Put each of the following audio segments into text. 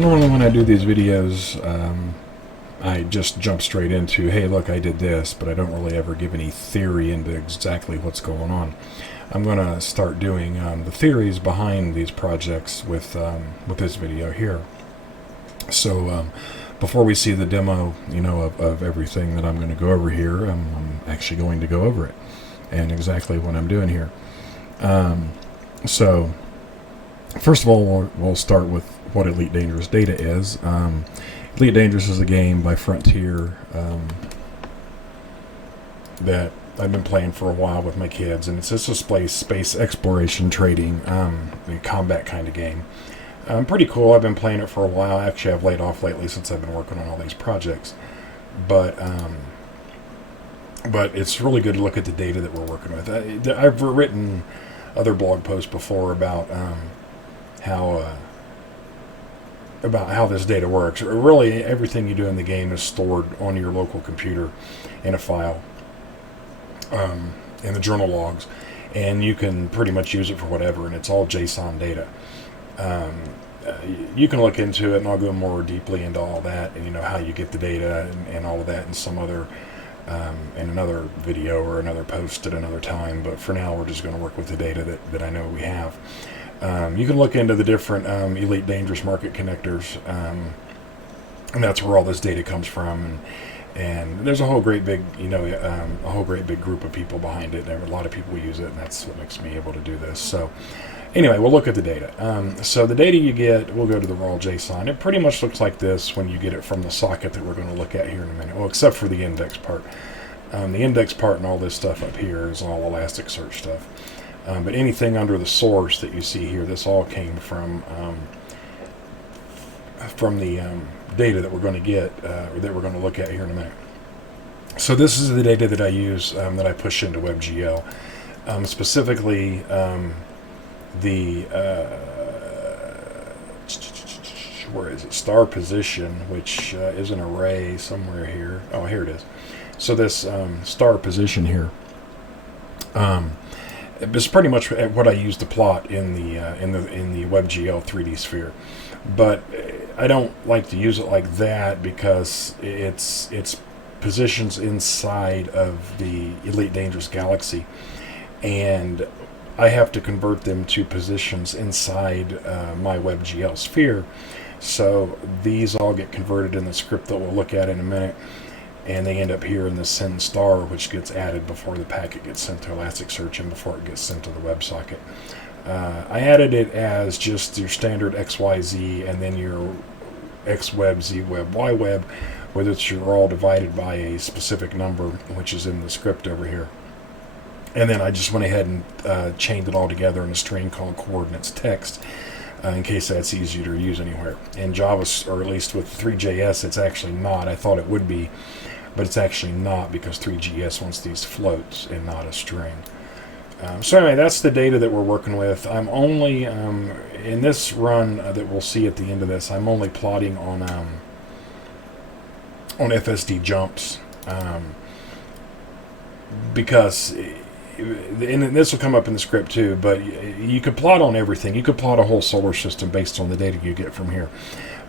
Normally when I do these videos, I just jump straight into, hey, look, I did this, but I don't really ever give any theory into exactly what's going on. I'm going to start doing the theories behind these projects with this video here. So before we see the demo, of everything that I'm going to go over here, I'm actually going to go over it and exactly what I'm doing here. So first of all, we'll start with what Elite Dangerous Data is. Elite Dangerous is a game by Frontier that I've been playing for a while with my kids, and it's just a space exploration, trading, combat kind of game. Pretty cool. I've been playing it for a while. Actually, I've laid off lately since I've been working on all these projects, but it's really good to look at the data that we're working with. I've written other blog posts before about how this data works. Really, everything you do in the game is stored on your local computer in a file, in the journal logs, and you can pretty much use it for whatever, and it's all JSON data. You can look into it, and I'll go more deeply into all that, and how you get the data and all of that in some other in another video or another post at another time. But for now, we're just going to work with the data that I know we have. You can look into the different Elite Dangerous market connectors, and that's where all this data comes from. And there's a whole great big, group of people behind it. And a lot of people use it, and that's what makes me able to do this. So anyway, we'll look at the data. So the data you get, we'll go to the raw JSON. It pretty much looks like this when you get it from the socket that we're going to look at here in a minute. Well, except for the index part. The index part and all this stuff up here is all Elasticsearch stuff. But anything under the source that you see here, this all came from the data that we're going to get, or that we're going to look at here in a minute. So this is the data that I use, that I push into WebGL. Specifically, where is it? Star position, which is an array somewhere here. Oh, here it is. So this star position here. It's pretty much what I use to plot in the WebGL 3D sphere, but I don't like to use it like that because it's positions inside of the Elite Dangerous galaxy, and I have to convert them to positions inside my WebGL sphere. So these all get converted in the script that we'll look at in a minute. And they end up here in the send star, which gets added before the packet gets sent to Elasticsearch and before it gets sent to the WebSocket. I added it as just your standard XYZ and then your XWeb, ZWeb, YWeb, whether you're all divided by a specific number, which is in the script over here. And then I just went ahead and chained it all together in a string called coordinates text, in case that's easier to use anywhere. In Java, or at least with 3JS, it's actually not. I thought it would be, but it's actually not because 3GS wants these floats and not a string. So anyway, that's the data that we're working with. I'm only, in this run that we'll see at the end of this, I'm only plotting on FSD jumps, because, and this will come up in the script too, but you could plot on everything. You could plot a whole solar system based on the data you get from here.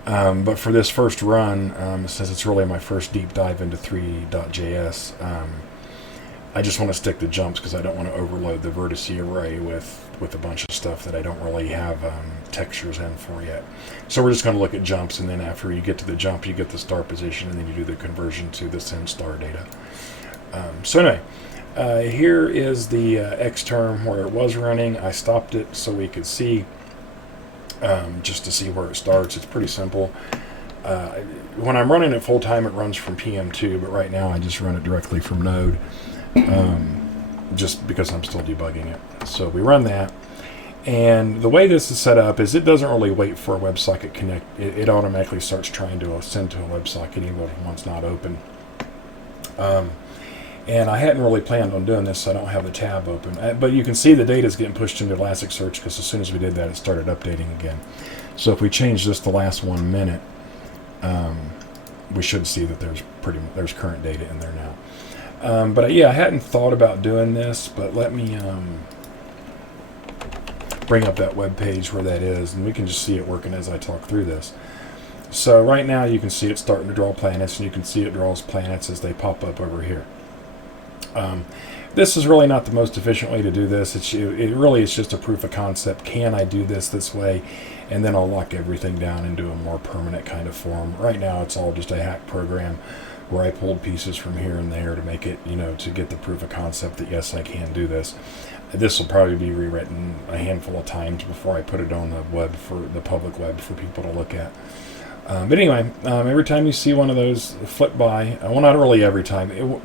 But for this first run, since it's really my first deep dive into 3.js, I just want to stick to jumps because I don't want to overload the vertice array with a bunch of stuff that I don't really have textures in for yet. So we're just going to look at jumps, and then after you get to the jump, you get the star position, and then you do the conversion to the send star data. So anyway, here is the X term where it was running. I stopped it so we could see, just to see where it starts. It's pretty simple. When I'm running it full time, it runs from PM2, but right now I just run it directly from Node, just because I'm still debugging it. So we run that, and the way this is set up is it doesn't really wait for a WebSocket connect. It automatically starts trying to send to a WebSocket even if one's not open. And I hadn't really planned on doing this, so I don't have the tab open. But you can see the data is getting pushed into Elasticsearch because as soon as we did that, it started updating again. So if we change this the last 1 minute, we should see that there's current data in there now. But yeah, I hadn't thought about doing this, but let me bring up that web page where that is, and we can just see it working as I talk through this. So right now you can see it starting to draw planets, and you can see it draws planets as they pop up over here. This is really not the most efficient way to do this. It really is just a proof of concept. Can I do this way? And then I'll lock everything down into a more permanent kind of form. Right now it's all just a hack program where I pulled pieces from here and there to make it, to get the proof of concept that yes, I can do this. This will probably be rewritten a handful of times before I put it on the web, for the public web, for people to look at. But anyway, every time you see one of those flip by, well, not really every time.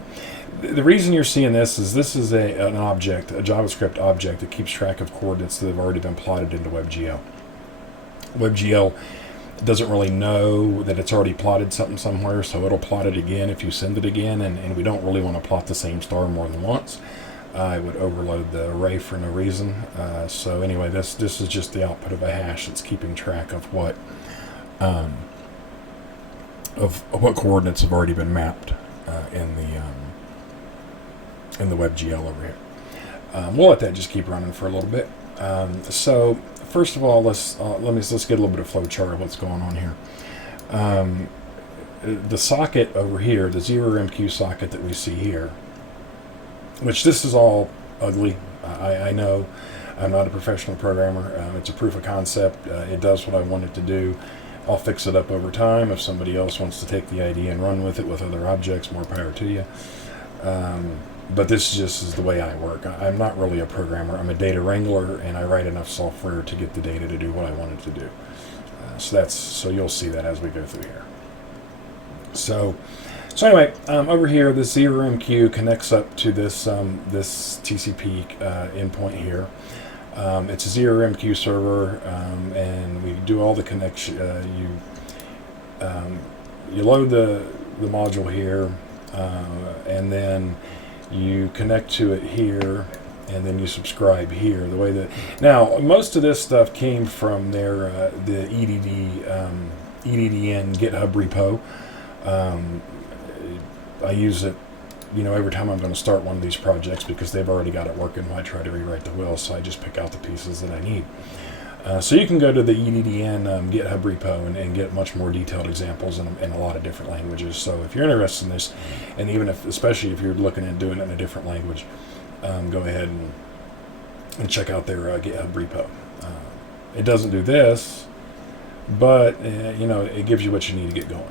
The reason you're seeing this is an object, a JavaScript object that keeps track of coordinates that have already been plotted into WebGL. WebGL doesn't really know that it's already plotted something somewhere, so it'll plot it again if you send it again, and we don't really want to plot the same star more than once. It would overload the array for no reason. So anyway, this is just the output of a hash that's keeping track of what coordinates have already been mapped in the WebGL over here. We'll let that just keep running for a little bit. So first of all, let's get a little bit of flowchart of what's going on here. The socket over here, the 0MQ socket that we see here, which this is all ugly. I know. I'm not a professional programmer. It's a proof of concept. It does what I want it to do. I'll fix it up over time. If somebody else wants to take the idea and run with it with other objects, more power to you. But this just is the way I work. I'm not really a programmer. I'm a data wrangler, and I write enough software to get the data to do what I want it to do. So you'll see that as we go through here. So anyway, over here, this 0MQ connects up to this TCP endpoint here. It's a 0MQ server, and we do all the connection. You load the module here, and then you connect to it here, and then you subscribe here. The way that now most of this stuff came from the EDDN GitHub repo. I use it, every time I'm going to start one of these projects because they've already got it working. I try to rewrite the wheel, so I just pick out the pieces that I need. So you can go to the EDDN GitHub repo and get much more detailed examples in a lot of different languages. So if you're interested in this, and especially if you're looking at doing it in a different language, go ahead and check out their GitHub repo. It doesn't do this, but it gives you what you need to get going.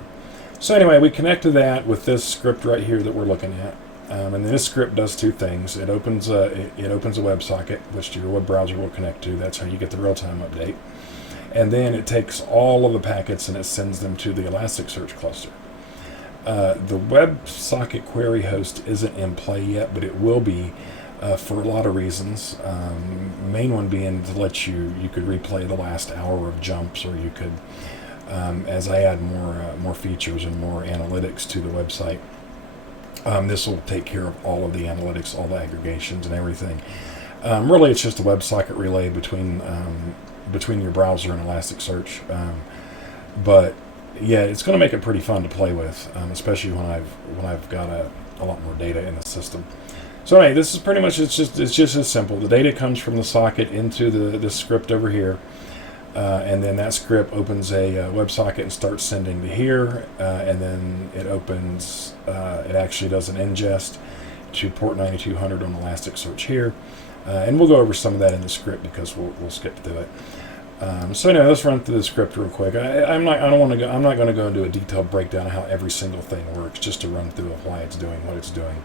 So anyway, we connect to that with this script right here that we're looking at. And this script does two things. It opens a WebSocket, which your web browser will connect to. That's how you get the real-time update. And then it takes all of the packets and it sends them to the Elasticsearch cluster. The WebSocket query host isn't in play yet, but it will be for a lot of reasons. Main one being to let you could replay the last hour of jumps, or you could, as I add more features and more analytics to the website. This will take care of all of the analytics, all the aggregations, and everything. Really, it's just a WebSocket relay between your browser and Elasticsearch. But yeah, it's going to make it pretty fun to play with, especially when I've got a lot more data in the system. So anyway, this is pretty much it's just as simple. The data comes from the socket into this script over here. And then that script opens a WebSocket and starts sending to here, and then it opens, it actually does an ingest to port 9200 on Elasticsearch here, and we'll go over some of that in the script because we'll skip through it. So anyway, let's run through the script real quick. I'm not going to go into a detailed breakdown of how every single thing works, just to run through of why it's doing what it's doing.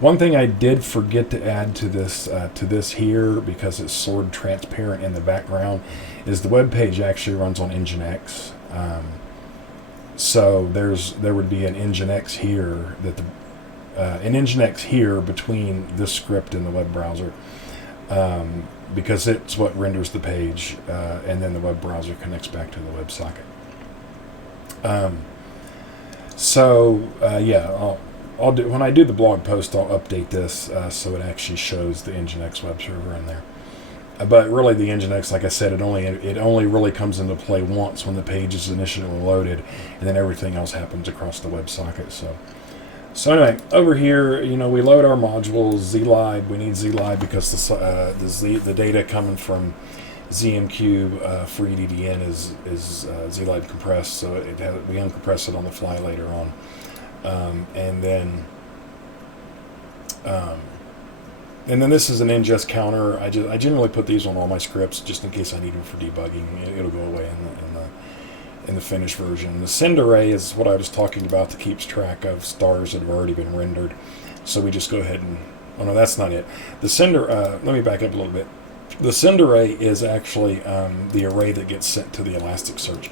One thing I did forget to add to this here, because it's sort of transparent in the background, is the web page actually runs on Nginx. So there would be an Nginx here an Nginx here between this script and the web browser, because it's what renders the page, and then the web browser connects back to the WebSocket. Yeah. I'll do, when I do the blog post, I'll update this so it actually shows the Nginx web server in there. But really, the Nginx, like I said, it only really comes into play once when the page is initially loaded, and then everything else happens across the WebSocket. So anyway, over here, we load our modules, zlib. We need zlib because the data coming from ZMQ for EDDN is zlib compressed, so we uncompress it on the fly later on, and then this is an ingest counter. I generally put these on all my scripts just in case I need them for debugging. It'll go away in the finished version. The send array is what I was talking about that keeps track of stars that have already been rendered. So we just go ahead and, oh no, that's not it. The sender, let me back up a little bit. The send array is actually the array that gets sent to the Elasticsearch.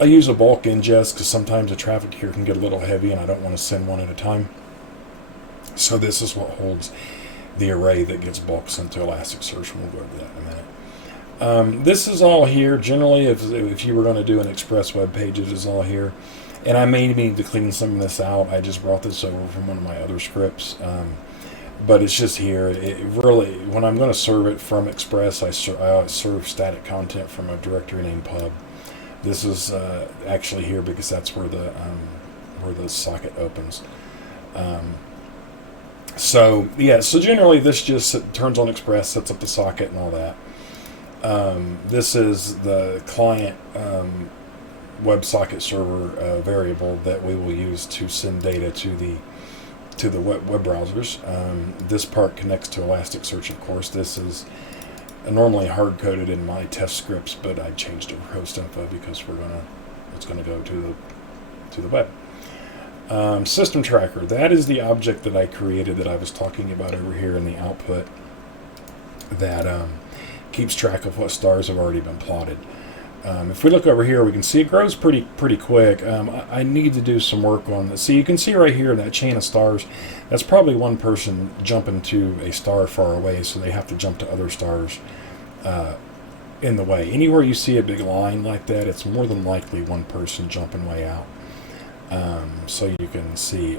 I use a bulk ingest because sometimes the traffic here can get a little heavy and I don't want to send one at a time. So this is what holds the array that gets bulk sent to Elasticsearch. We'll go over that in a minute. This is all here. Generally, if you were going to do an Express web page, it is all here. And I may need to clean some of this out. I just brought this over from one of my other scripts. But it's just here. It really, when I'm going to serve it from Express, I serve static content from a directory named pub. This is actually here because that's where the socket opens. So yeah, so generally this just turns on Express, sets up the socket and all that. This is the client WebSocket server variable that we will use to send data to the web browsers. This part connects to Elasticsearch, of course. This is normally hard-coded in my test scripts, but I changed it for host info because it's gonna go to the web. System tracker, that is the object that I created that I was talking about over here in the output that keeps track of what stars have already been plotted. If we look over here, we can see it grows pretty quick. I need to do some work on this. So you can see right here that chain of stars, that's probably one person jumping to a star far away, so they have to jump to other stars in the way. Anywhere you see a big line like that, it's more than likely one person jumping way out. So you can see,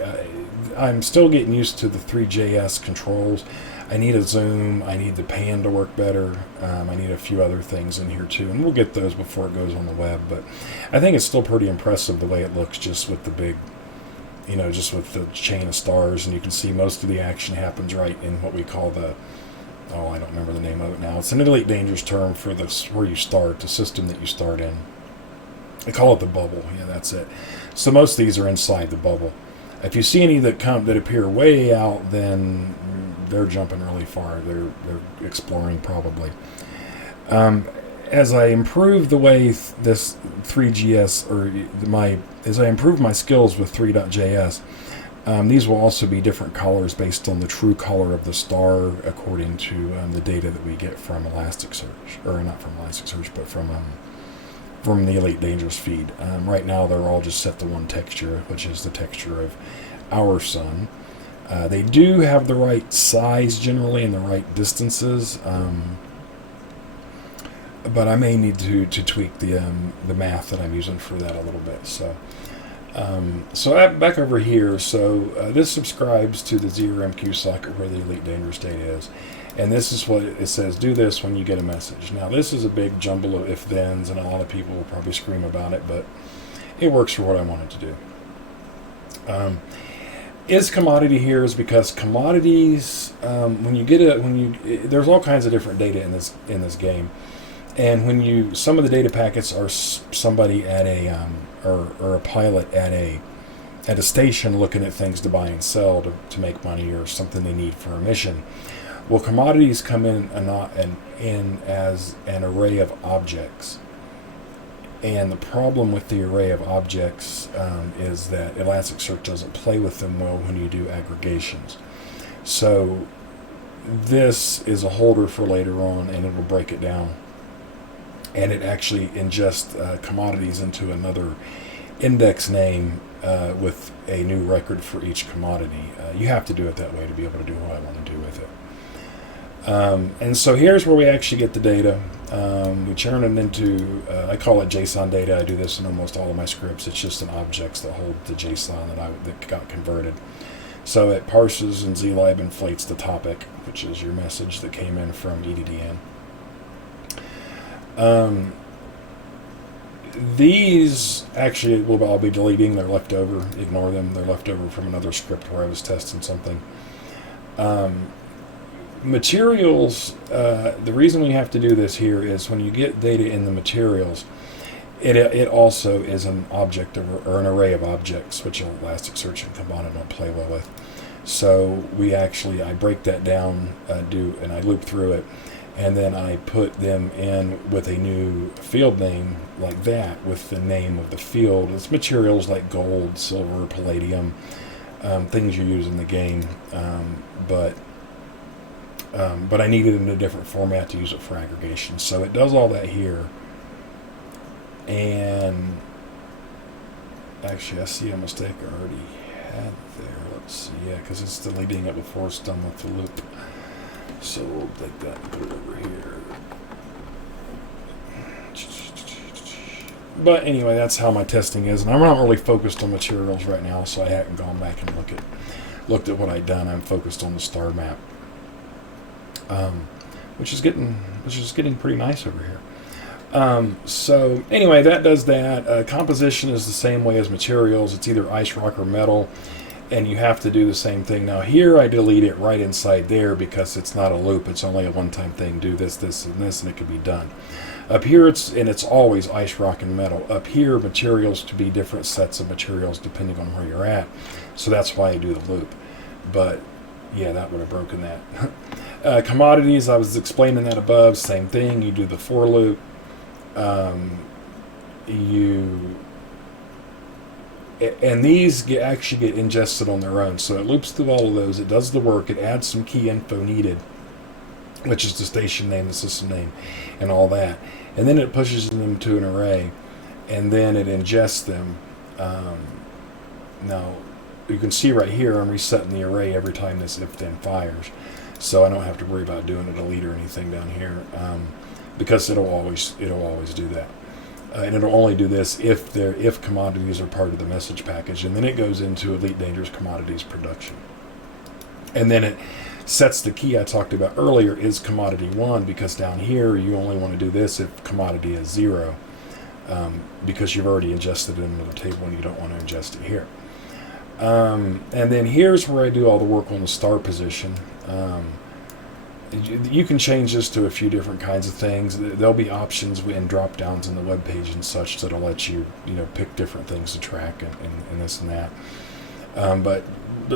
I'm still getting used to the 3JS controls. I need a zoom, I need the pan to work better, I need a few other things in here too, and we'll get those before it goes on the web, but I think it's still pretty impressive the way it looks just with the big, just with the chain of stars, and you can see most of the action happens right in what we call the, I don't remember the name of it now. It's an Elite Dangerous term for where you start, the system that you start in. I call it the bubble, yeah, that's it. So most of these are inside the bubble. If you see any that appear way out, then they're jumping really far. They're exploring probably. As I improve the way this 3GS as I improve my skills with 3.js, these will also be different colors based on the true color of the star according to the data that we get from Elasticsearch, or not from Elasticsearch, but from the Elite Dangerous feed. Right now they're all just set to one texture, which is the texture of our sun. They do have the right size generally and the right distances, but I may need to tweak the math that I'm using for that a little bit. So back over here, so this subscribes to the ZRMQ socket where the Elite Dangerous data is. And this is what it says, do this when you get a message. Now this is a big jumble of if-thens, and a lot of people will probably scream about it, but it works for what I want it to do. Is commodity here is because commodities, there's all kinds of different data in this game. And some of the data packets are somebody at or a pilot at a station looking at things to buy and sell to make money or something they need for a mission. Well, commodities come in as an array of objects. And the problem with the array of objects is that Elasticsearch doesn't play with them well when you do aggregations. So this is a holder for later on, and it will break it down. And it actually ingests commodities into another index name with a new record for each commodity. You have to do it that way to be able to do what I want to do with it. And so here's where we actually get the data. We turn it into, I call it JSON data. I do this in almost all of my scripts. It's just an objects that hold the JSON that got converted. So it parses and zlib inflates the topic, which is your message that came in from EDDN. These actually I'll be deleting. They're left over. Ignore them. They're left over from another script where I was testing something. materials, the reason we have to do this here is when you get data in the materials, it also is an object or an array of objects, which Elasticsearch and Combine don't play well with. So I break that down, and I loop through it, and then I put them in with a new field name like that with the name of the field. It's materials like gold, silver, palladium, things you use in the game, but I need it in a different format to use it for aggregation. So it does all that here. And actually, I see a mistake I already had there. Let's see, yeah, because it's deleting it before it's done with the loop. So we'll take that and put it over here. But anyway, that's how my testing is. And I'm not really focused on materials right now, so I haven't gone back and looked at what I'd done. I'm focused on the star map, which is getting pretty nice over here. So anyway, that does that. Composition is the same way as materials. It's either ice, rock, or metal, and you have to do the same thing. Now here I delete it right inside there because it's not a loop. It's only a one-time thing. Do this, this, and this, and it can be done. Up here, it's always ice, rock, and metal. Up here, materials to be different sets of materials depending on where you're at. So that's why I do the loop. But yeah, that would have broken that. Commodities, I was explaining that above. Same thing. You do the for loop. And these actually get ingested on their own. So it loops through all of those. It does the work. It adds some key info needed, which is the station name, the system name, and all that. And then it pushes them to an array, and then it ingests them. Now, you can see right here, I'm resetting the array every time this if-then fires. So I don't have to worry about doing a delete or anything down here, because it'll always do that. And it'll only do this if commodities are part of the message package, and then it goes into Elite Dangerous Commodities production. And then it sets the key I talked about earlier is commodity 1, because down here you only want to do this if commodity is 0, because you've already ingested it into the table and you don't want to ingest it here. And then here's where I do all the work on the star position. You can change this to a few different kinds of things. There'll be options and drop downs in the web page and such that'll let you pick different things to track and this and that. But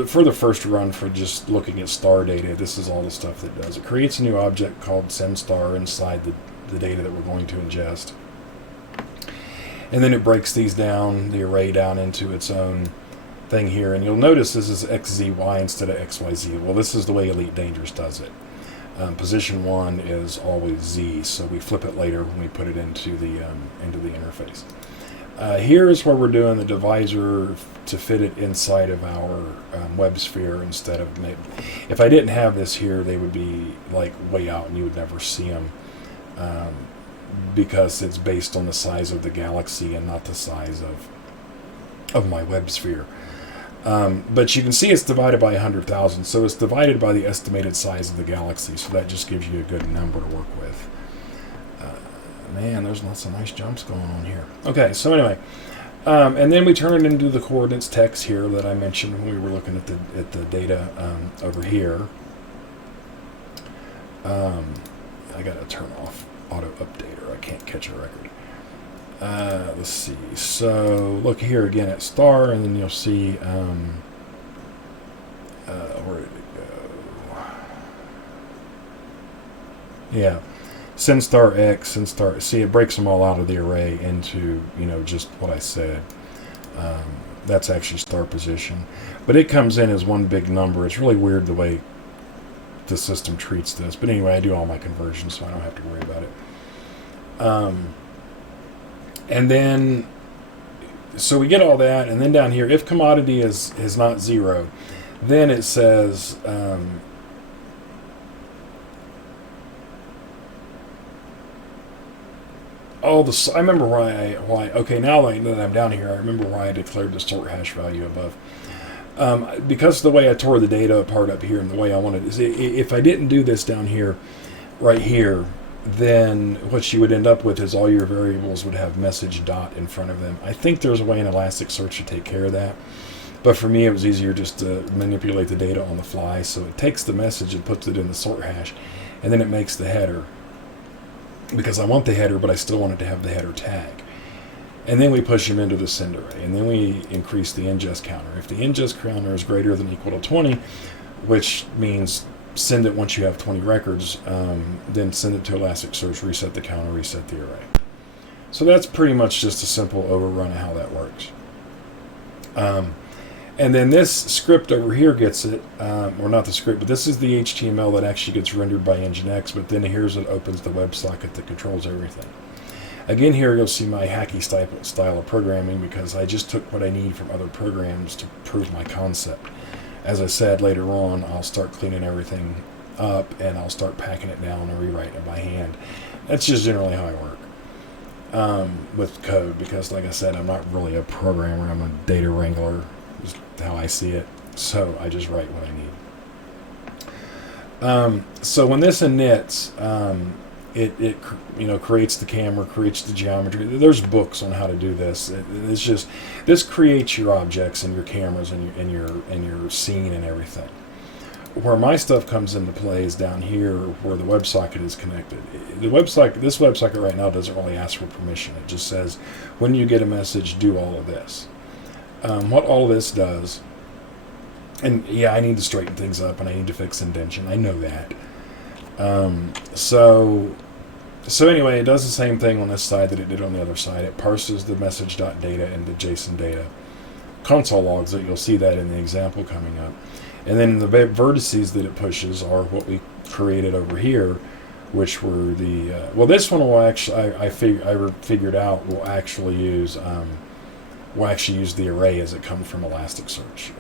for the first run, for just looking at star data, this is all the stuff that does. It creates a new object called sendStar inside the data that we're going to ingest. And then it breaks these down, the array down into its own thing here. And you'll notice this is XZY instead of XYZ. Well, this is the way Elite Dangerous does it. Position 1 is always Z, so we flip it later when we put it into the interface. Here is where we're doing the divisor to fit it inside of our web sphere instead of maybe. If I didn't have this here, they would be like way out and you would never see them, because it's based on the size of the galaxy and not the size of my web sphere. But you can see it's divided by 100,000, so it's divided by the estimated size of the galaxy, so that just gives you a good number to work with. Man, there's lots of nice jumps going on here. Okay, so anyway, and then we turn it into the coordinates text here that I mentioned when we were looking at the data over here. I gotta turn off auto updater. I can't catch a record. Let's see. So look here again at star, and then you'll see where did it go? Yeah. Send star X, send star. See, it breaks them all out of the array into, just what I said. That's actually star position. But it comes in as one big number. It's really weird the way the system treats this. But anyway, I do all my conversions, so I don't have to worry about it. And then, so we get all that, and then down here, if commodity is not 0, then it says, I remember why, okay, now that I'm down here, I remember why I declared the sort hash value above. Because of the way I tore the data apart up here and the way I wanted it, if I didn't do this down here, right here, then what you would end up with is all your variables would have message dot in front of them. I think there's a way in Elasticsearch to take care of that. But for me, it was easier just to manipulate the data on the fly. So it takes the message and puts it in the sort hash, and then it makes the header, because I want the header, but I still want it to have the header tag. And then we push them into the send array, and then we increase the ingest counter. If the ingest counter is greater than or equal to 20, which means send it once you have 20 records, then send it to Elasticsearch, reset the counter, reset the array. So that's pretty much just a simple overrun of how that works. And then this script over here gets it, or not the script, but this is the HTML that actually gets rendered by Nginx, but then here's it opens the WebSocket that controls everything. Again, here you'll see my hacky style of programming, because I just took what I need from other programs to prove my concept. As I said, later on, I'll start cleaning everything up, and I'll start packing it down and rewriting it by hand. That's just generally how I work with code, because like I said, I'm not really a programmer, I'm a data wrangler, is how I see it. So I just write what I need. So when this inits, it creates the camera, creates the geometry. There's books on how to do this. It's just, this creates your objects and your cameras and your scene and everything. Where my stuff comes into play is down here where the WebSocket is connected. This WebSocket right now doesn't really ask for permission. It just says, when you get a message, do all of this. What all of this does, and yeah, I need to straighten things up and I need to fix indentation. I know that. So anyway, it does the same thing on this side that it did on the other side. It parses the message.data into JSON data console logs. That you'll see that in the example coming up. And then the vertices that it pushes are what we created over here, which were the this one will actually I figured out will actually use the array as it comes from Elasticsearch,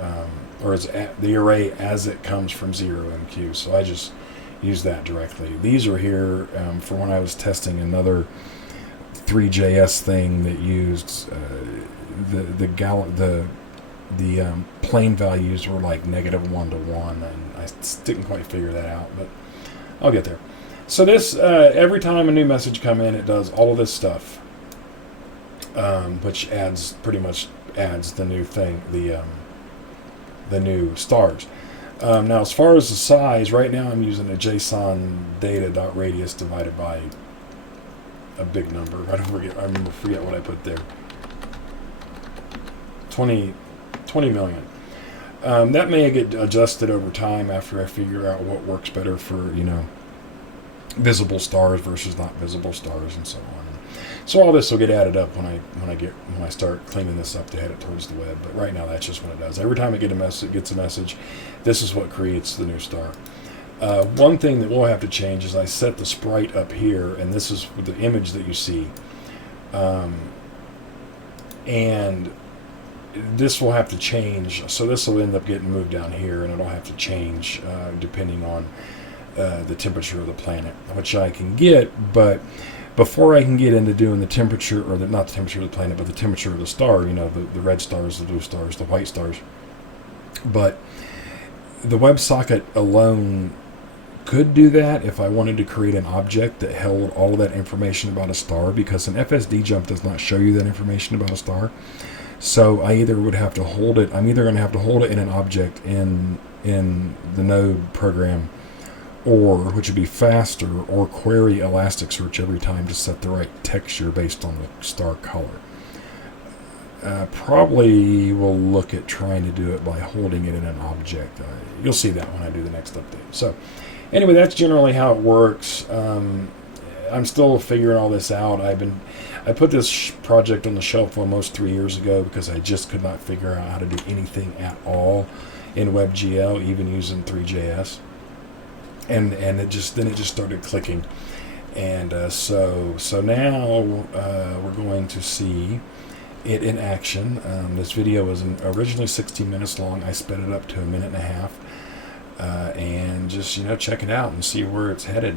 or as the array as it comes from 0MQ. So I just use that directly. These are here for when I was testing another 3JS thing that used the plain values were like -1 to 1, and I didn't quite figure that out, but I'll get there. So this every time a new message come in, it does all of this stuff, which pretty much adds the new thing, the new stars. Now, as far as the size, right now I'm using a JSON data.radius divided by a big number. I forget what I put there. 20 million. That may get adjusted over time after I figure out what works better for, visible stars versus not visible stars and so on. So all this will get added up when I start cleaning this up to head it towards the web. But right now, that's just what it does. Every time it gets a message, this is what creates the new star. One thing that we'll have to change is I set the sprite up here, and this is the image that you see. And this will have to change. So this will end up getting moved down here, and it'll have to change depending on the temperature of the planet, which I can get, but before I can get into doing the temperature, or not the temperature of the planet, but the temperature of the star, the red stars, the blue stars, the white stars. But the WebSocket alone could do that if I wanted to create an object that held all of that information about a star, because an FSD jump does not show you that information about a star. So I either would have to hold it, I'm either going to have to hold it in an object in the node program, or, which would be faster, or query Elasticsearch every time to set the right texture based on the star color. Probably will look at trying to do it by holding it in an object. You'll see that when I do the next update. So anyway, that's generally how it works. I'm still figuring all this out. I put this project on the shelf almost 3 years ago because I just could not figure out how to do anything at all in WebGL, even using 3JS. And it just started clicking, and so now we're going to see it in action. This video was originally 16 minutes long. I sped it up to 1.5 minutes, and just check it out and see where it's headed.